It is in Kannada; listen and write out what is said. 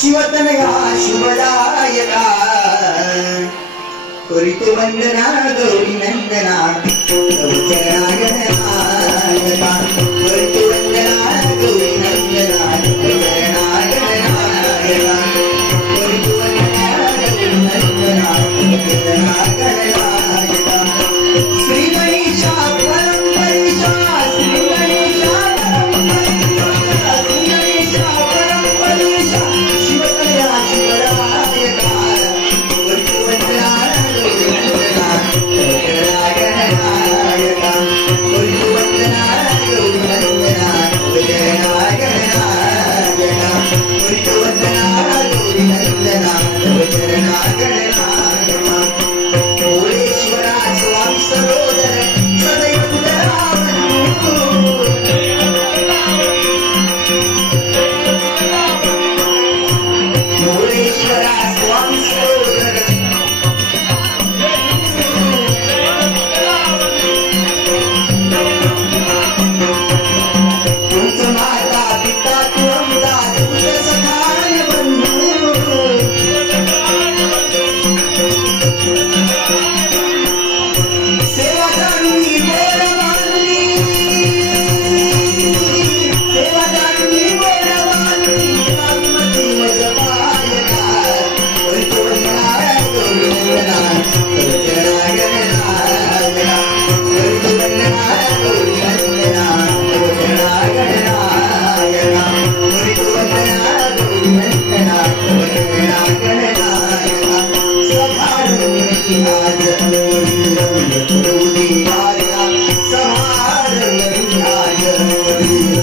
ಶಿವತನಯ ಶಿವದಾಯಕ ಕುರಿತು ವಂದನ ಗೌರಿ ನಂದನ that I once